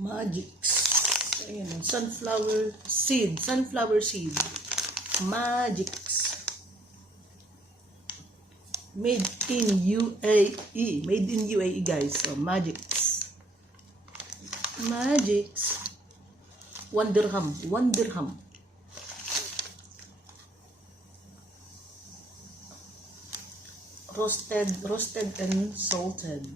Magix. Ayan, sunflower seed. Sunflower seed. Magix. Made in UAE. Made in UAE, guys. So, Magix. Magix. 1 dirham. 1 dirham. Roasted and salted.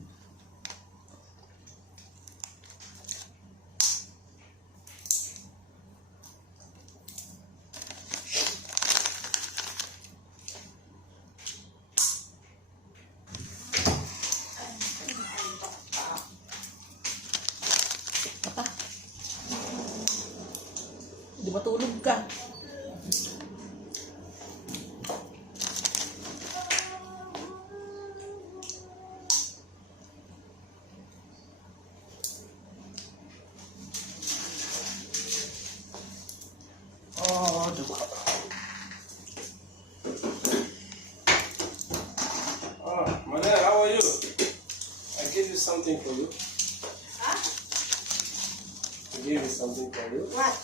Di matulog ka. Oh, diba? Oh, Mother, how are you? I give you something for you. Huh? I give you something for you. What?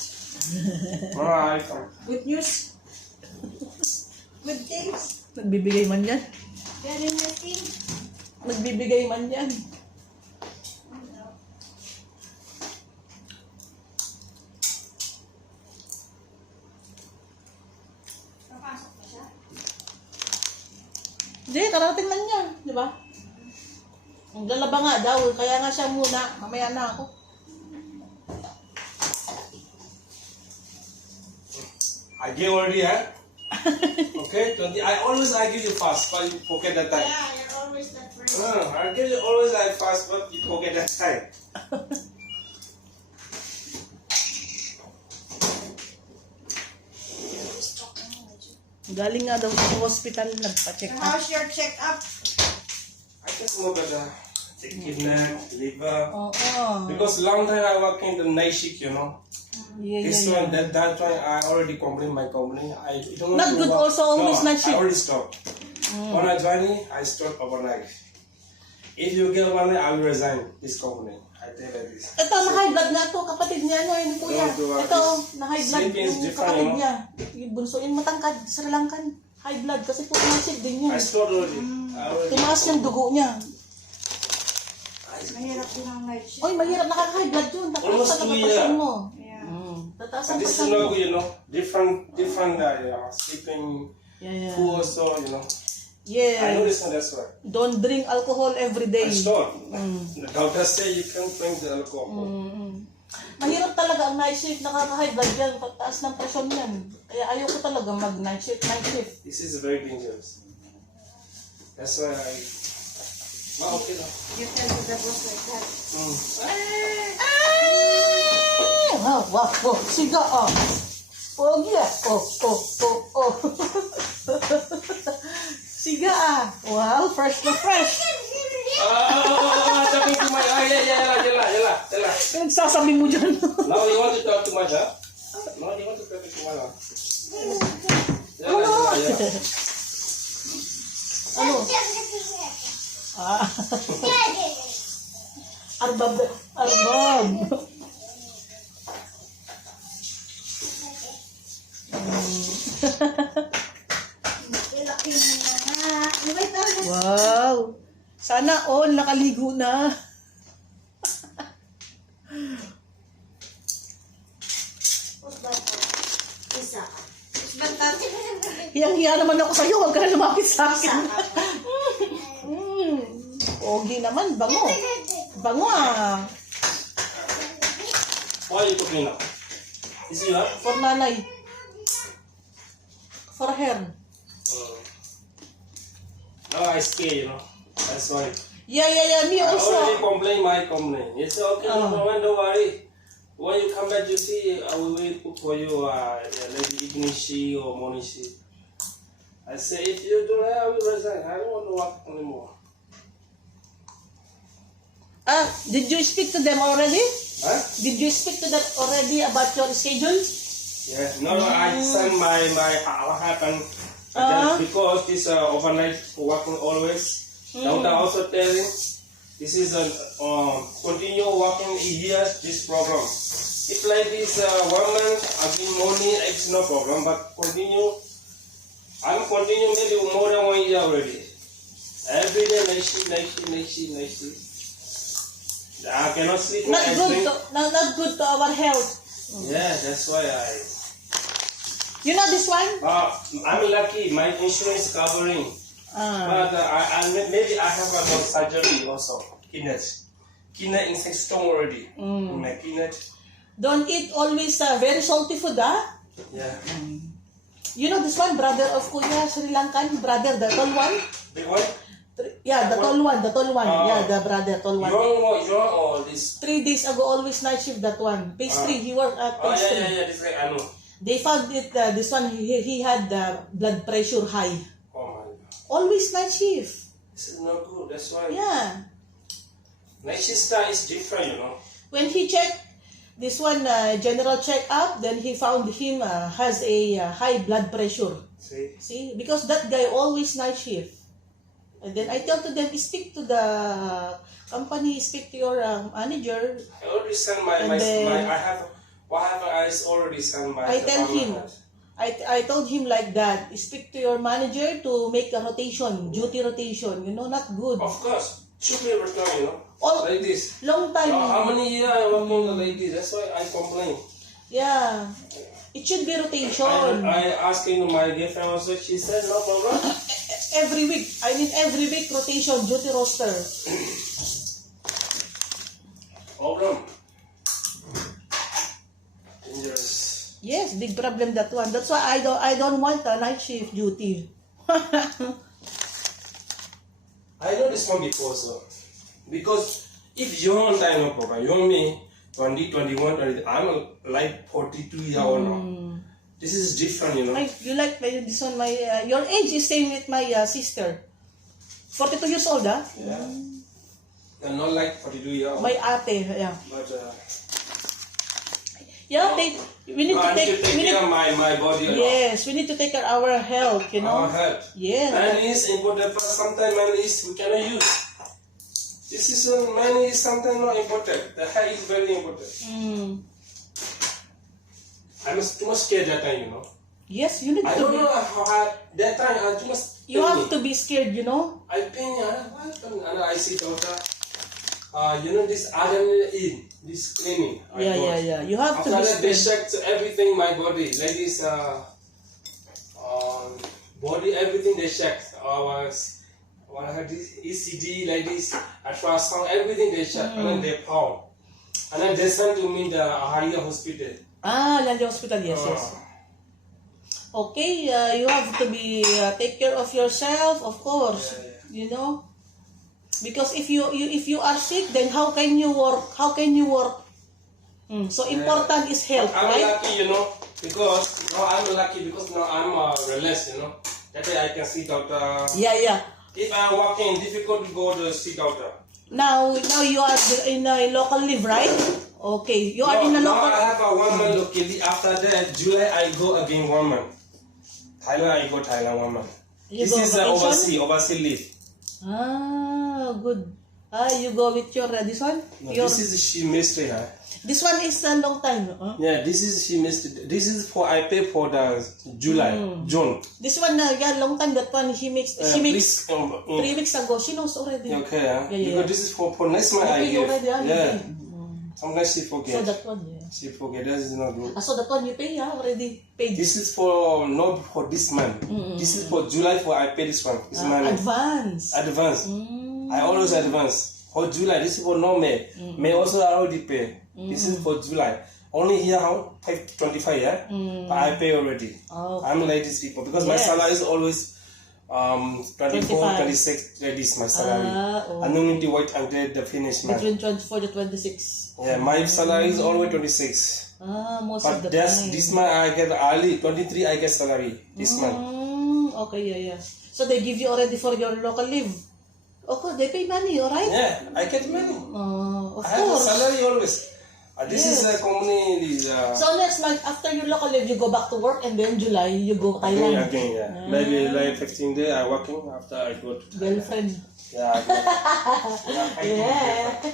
Alright. Good news? Good things? Nagbibigay man yan. Very nothing? Nagbibigay man yan. Papasok pa siya? Hindi, karating lang niya. Di ba? Ang lalaba nga daw. Kaya nga siya muna. Mamaya na ako. I give already, huh? Okay, 20. I always give you fast, but you forget that time. Yeah, you're always that first. I give you always fast, but you forget that time. Galing nga daw sa hospital. Nagpa-check up. How's your check-up? I just know that the kidney, liver. Oo. Because long time I work in the night shift, you know. Yeah, This yeah, one, yeah. that one, I already complained my company. I don't want Not to good work. also always No, night shift. I already stopped. When I join it, I stop overnight. If you get one night, I will resign this company. I tell you this. Ito, na-high blood nga to. Kapatid niya, ano, yung kuya. Don't do that. Ito, na-high blood Sleeping is yung different, kapatid no? niya. Yung bunso, yung matangkad, Sri Lankan. High blood, kasi po nasib din yun. I stopped already. I already. Tumaas yung dugo niya. Mahirap din ang night shift. Oy, mahirap nakaka-high blood yun. Tataas Almost sa 2 presyon years. mo. Yeah. Tataas But ang this is presyon not mo. good, you know. Different sleeping Yeah, food yeah. also, you know. I Yeah. know this one, that's why. Don't drink alcohol every day. I stopped. The doctor say you can't drink the alcohol. Mahirap talaga ang night shift. Nakaka-high blood yan. Pagtaas ng presyon yan. Kaya ayoko talaga mag-night shift. Night shift. This is very dangerous. That's why I. Ah, okay now. You tell to the boss like that. Wow, wow, oh, siga, oh. Oh, yeah. Oh. Siga, ah. Wow, fresh na fresh. Talking too much. Yala. Yung sasabi mo dyan. Now you want to talk too much, huh? No, you want to talk too much, huh? Yala. Ano? Ah. Arbab. Laki mo na. Wait, Wow. Sana all nakaligo na. Isa. Bantat. Hiyang-hiya naman ako sa'yo. Huwag ka na lumapit sa akin. Pogi naman. Bango. Bango, ah. Why are you cooking now? Is you, huh? For nanay. For hair. Now I stay, you know. That's why. Yeah. Me I already also. complain my complaint. It's okay, no problem, don't worry. When you come back, you see, I will wait for you, maybe evening shift or morning shift. I say, if you don't have, I will resign. I don't want to work anymore. Ah, did you speak to them already? Huh? Did you speak to them already about your schedule? Yeah, no, I send my what happened. Because this overnight working always. Doctor also telling This is a continue working years. This problem. If like this 1 month again morning, it's no problem. But continue. I'm continue maybe more than 1 year already. Every day night shift. I cannot sleep. Not I good drink. not good to our health. Yeah, that's why You know this one? I'm lucky. My insurance covering. But maybe I have a surgery also. Kidney infection already. My kidney. Don't eat always very salty food, Yeah. You know this one, brother of Kuya, Sri Lankan, brother, the tall one? Big one? Yeah, the tall one. Yeah, the brother, tall one. Young or this? 3 days ago, always night shift, that one. Phase 3, he worked at Oh, phase 3. yeah. This guy, I know. They found it, this one, he had blood pressure high. Oh my God. Always night shift. This is not good. That's why. Yeah. Night shift style is different, you know. When he checked, this one, general check-up, then he found him has a high blood pressure. See? See? Because that guy always night shift. And then I tell to them, speak to the company, speak to your manager. I already sent my And then- I have what happened. I already sent my. I tell him, department. I told him like that, speak to your manager to make a rotation, duty rotation, not good. Of course, should be return, you know. All, Like this. long time. How many years I working like this? That's why I complain. Yeah. It should be rotation. I asking my girlfriend also. She said no problem. Every week. I mean every week rotation, duty roster. Problem. Dangerous. Yes, big problem that one. That's why I don't want a night shift duty. I know this one before, so because if you on time, no problem. You me 20, 21, 20, I'm like 42 years old now. This is different, you know. You like this one? Your age is same with my sister. 42 years old, Yeah. And not like 42 years old. My ate, yeah. But Yeah, we need no, to I need take. to take care of my body. You know. Yes, we need to take care of our health. Our health. Yeah. Money is important, but sometimes money is we cannot use. This is money is sometimes not important. The health is very important. I was too much scared that time, you know. Yes, you need I to. don't know how that time I too much. You have to be scared, I pain, what happened? And I see doctor. This adrenaline, this cleaning. I got. Yeah. You have After to be that, they scared. checked everything my body, like this. Body, everything they checked. What I had this ECG, like this, ultrasound, everything they checked, and then they found. And then they sent to me the Aharia hospital. Landi Hospital, yes. Okay, you have to be take care of yourself, of course. Yeah. Because if you are sick, then how can you work? So important is health, I'm right? lucky, because now I'm lucky because now I'm relaxed, That way I can see doctor. Yeah. If I'm working, difficult to go to see doctor. Now you are in a local leave, right? Okay, you are in a Now local. I have a 1 month locally. After that, July I go again 1 month. Thailand I go Thailand 1 month. You This go is vacation? overseas leave. Good. You go with your this one. No, Your this is she missed it. this one is a long time. Yeah, this is she missed it. This is for I pay for the July, June. This one, long time. That one she makes. She makes Please, 3 weeks ago. She knows already. okay, Yeah. because this is for next month I Maybe give. already, Yeah. maybe. Sometimes she So forget. that one, yeah. She forget. That is not good. So that one you pay, already paid. This is for not for this month. This is for July. For I pay this one. This money. Advance. Advance. I always advance. For July, this is for no May. May also I already pay. This is for July. Only here how 525, yeah? But I pay already. Okay. I'm like these people because my Yes. salary is always 24, 25. 26, that is my salary. Oh. I don't need to wait until the finish month. Between 24 to 26. Yeah, my salary is always 26. Most of the But that's, time. this month I get early, 23 I get salary this month. Okay, yeah. So they give you already for your local leave. Okay, they pay money, alright? Yeah, I get money. Of I have a course. salary always. This is a company. So next month, after your local leave, you go back to work, and then July, you go Thailand. Again, yeah. Maybe like 15 days I working after I go to Thailand. Girlfriend. Yeah. Yeah.